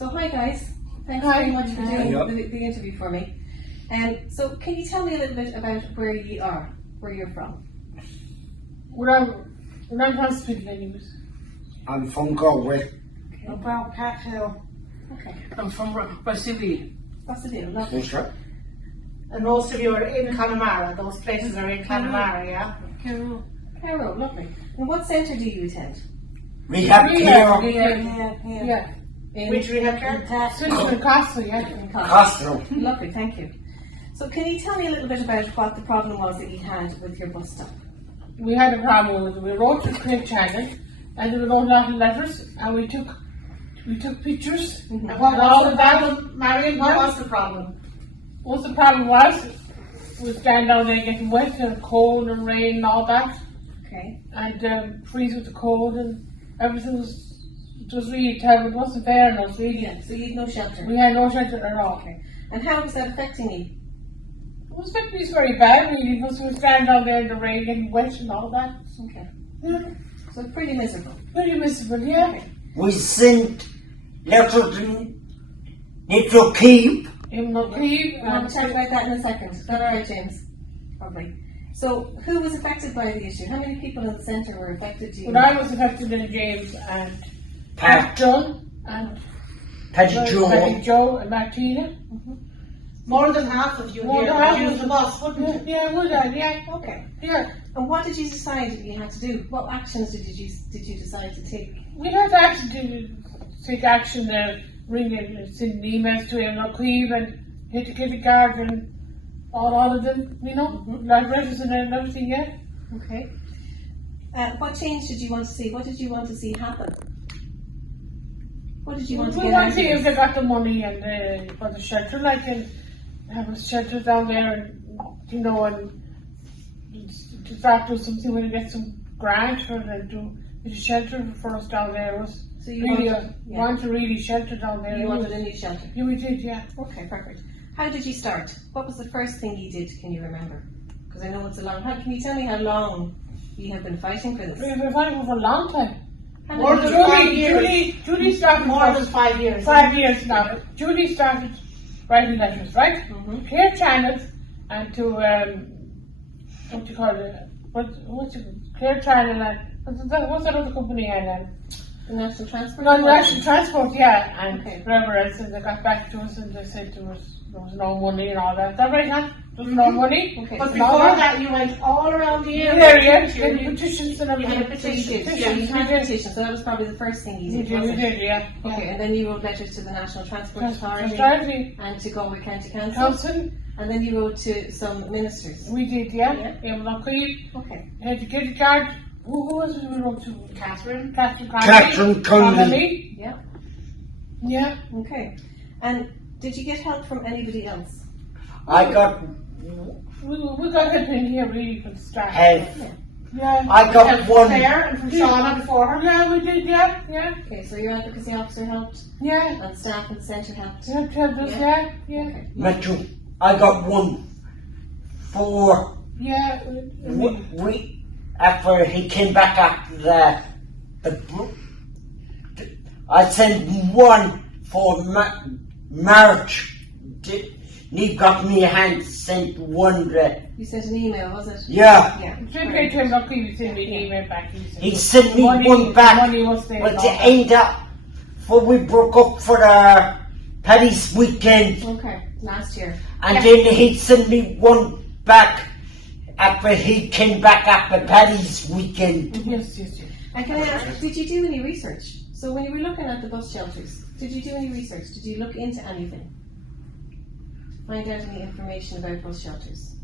So hi guys, thanks very much for doing the interview for me. So can you tell me a little bit about where you are, where you're from? We're not hospital anyways. I'm from Galway. Okay. I'm from Casla. Okay. I'm from Brasilia. What's the deal? Lovely. And most of you are in Connemara. Those places are in Connemara, yeah? Carol, lovely. And what centre do you attend? RehabCare. Yeah. Which RehabCare? Switch in Casla, yeah. In Casla. Lovely, thank you. So can you tell me a little bit about what the problem was that you had with your bus stop? We had a problem with it. We wrote to Craig Channel and there were a lot of letters and we took pictures. Mm-hmm. And what was the problem, Marion? What was the problem? What the problem was, we stand down there getting wet and cold and rain and all that. Okay. And freeze with the cold and everything it was really terrible. It wasn't fair enough, really. Yeah, so you had no shelter? We had no shelter at all. Okay. And how was that affecting you? It was affecting me very bad, really, because we were standing down there in the rain getting wet and all that. Okay. Yeah. So pretty miserable? Pretty miserable, yeah. Okay. We sent letters in Little Keep. In the cream. I'll talk about that in a second. Is that alright, James? Lovely. So who was affected by the issue? How many people in the centre were affected? Do you But I was affected in James and Pat. John and Paddy Joe. And Martina. More than half of you More here than half would of use the bus, wouldn't you? Yeah, would I? Yeah. Okay. Yeah. And what did you decide you had to do? What actions did you decide to take? We had to actually take action there, ring and send emails to him, Queen and hit to get a guard and all of them, you know, like letters and everything, yeah. Okay. What change did you want to see? What did you want to see happen? What did you want to We get want out to of see if this? they got the money and for the shelter, like, and have a shelter down there, and you know, and to start doing something when you get some grant for them to a shelter for us down there. It was So you really wanted, want to really shelter down there. you wanted a new shelter. Yeah, we did, yeah. Okay, perfect. How did you start? What was the first thing you did? Can you remember? Because I know it's a long. Can you tell me how long you have been fighting for this? We've been fighting for a long time. How More many- than 5 years. Julie started More than 5 years. 5 years now. Julie started writing letters, right? Mhm. Clear channels and to what do you call it? What's it? Clear Channel and what's that other company and The National Transport? National Transport, yeah, and Okay. whatever else, and they got back to us and they said there was no money and all that. Is that right, Hannah? There was no money. Okay. But so before that, you went all around the area. Yeah, didn't you? and petitions and You had everything. a petition. you had a petition, so that was probably the first thing you We did, did, wasn't it? yeah. Okay, and then you wrote letters to the National Transport Authority Authority. and to Galway County Council, Council, and then you wrote to some ministers. we did, Yeah. yeah. Queen, Okay. educated card. Who was it we wrote to? Catherine. Catherine Conley. Yeah. Yeah. Okay. And did you get help from anybody else? I got We got help in here really from the start. help. Yeah. I got one. Claire and from Shauna before her. Yeah, we did, yeah, yeah. Okay, so your advocacy officer helped, Yeah. and staff in the centre helped. Yeah, helped us, yeah, yeah. Okay. Metro. I got one for Yeah. we after he came back after I sent one for March. He got me a hand. Sent one. You sent an email, was it? Yeah. Yeah. Jim came up, he sent me an email back. He sent me Money- one back. money was there But and to all that. end up, for we broke up for the Paddy's weekend, Okay, last year. and then he sent me one back after he came back after Paddy's weekend. Yes, yes, yes. And can I ask, did you do any research? So when you were looking at the bus shelters, did you do any research? Did you look into anything? Find out any information about bus shelters?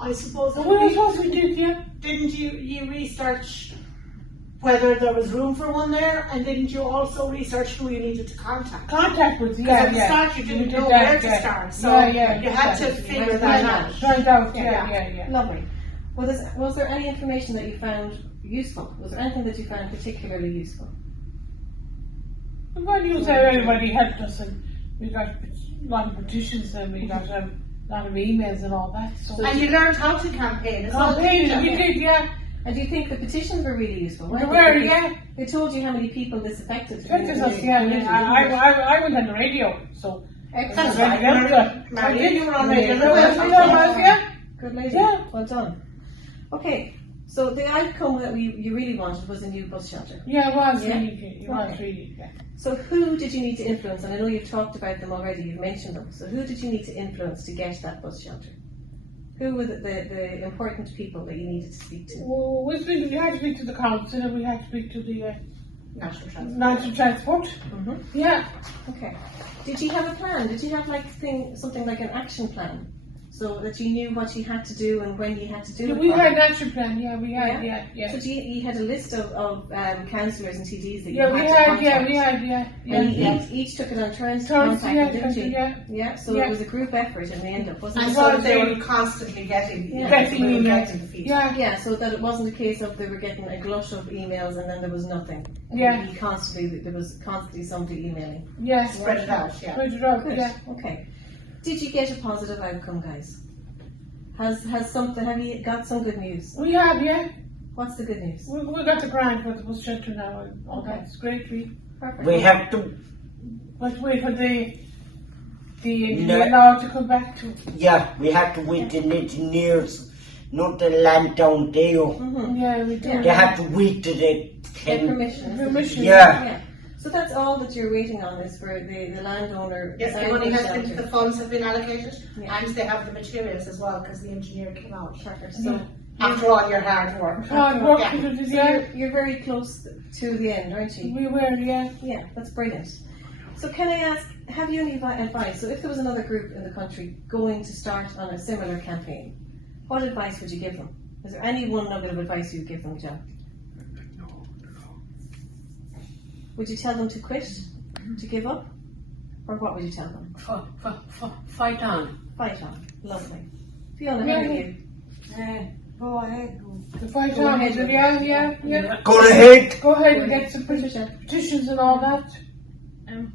I suppose that Well, I suppose we did, yeah. didn't you research whether there was room for one there, and didn't you also research who you needed to contact? Contact with, Because yeah, at the yeah. start you We didn't did know that, where to yeah. start, so Yeah, you had to exactly. figure Right, that right. out. Find out, Yeah. yeah. Lovely. Well, was there any information that you found useful? Was there anything that you found particularly useful? Well, you said everybody helped us, and we got a lot of petitions, and we got a lot of emails and all that. So And you learned how to campaign. It's not campaign, we campaign. did, yeah. And do you think the petitions were really useful? They were, yeah. They told you how many people this affected. Affected us, yeah. I went on the radio, so. Excellent. Right. You were on radio. Yeah. Good lady. Yeah. Well done. Okay, so the outcome that you really wanted was a new bus shelter. Yeah, it was Yeah? really good. It was really good. So who did you need to influence? And I know you've talked about them already, you've mentioned them. So who did you need to influence to get that bus shelter? Who were the important people that you needed to speak to? Well, we had to speak to the council and we had to speak to the National Transport. Transport. Mm-hmm. Yeah. Okay. Did you have a plan? Did you have something like an action plan? So that you knew what you had to do and when you had to do it? We had an action plan, yeah, we had, yeah. So you had a list of councillors and TDs that you Yeah, had to contact? we had. And each took it on turns to contact them, didn't you? Yeah. So it was a group effort in the end up, wasn't And it? so they were constantly getting Getting the feedback. Yeah. Yeah, so that it wasn't a case of they were getting a glut of emails and then there was nothing. Yeah. There was constantly somebody emailing. Yeah. Spread it out, yeah. Spread it out, Good. yeah. Okay. Did you get a positive outcome, guys? Have you got some good news? We have, yeah. What's the good news? We got the grant for the bus shelter now and all Okay. that. It's great. Perfect. We have to, Let's wait for the No. law to come back to. yeah, we have to wait the engineers, not the land down there. Mm-hmm. Yeah, we do. Yeah. They have to wait till they Get can, permission. Permission. yeah. So that's all that you're waiting on is for the landowner. Yes, the deciding money has shelter. been, the funds have been allocated, Yeah. and they have the materials as well, because the engineer came out. Perfect. Yeah. So, After all your hard work. Hard work, Yeah. it is, so yeah. you're very close to the end, aren't you? We were, yeah. Yeah, that's brilliant. So can I ask, have you any advice? So if there was another group in the country going to start on a similar campaign, what advice would you give them? Is there any one nugget of advice you'd give them, John? Would you tell them to quit? To give up? Or what would you tell them? Fight on. Fight on. Lovely. Fiona, how about you? Go ahead. The fight Go on, ahead. yeah. Go ahead. Go ahead and get some Patricia, petitions and all that. do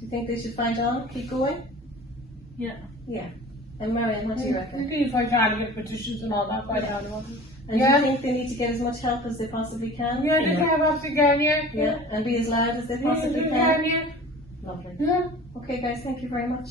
you think they should fight on? Keep going? Yeah. Yeah. And Marion, what do you reckon? You fight on and get petitions and all that, fight on about it. And Yeah. do you think they need to get as much help as they possibly can? Yeah, they can have us again, yeah. Yeah, and be as loud as they Yeah, possibly they can? can, yeah. Lovely. Yeah. Okay guys, thank you very much.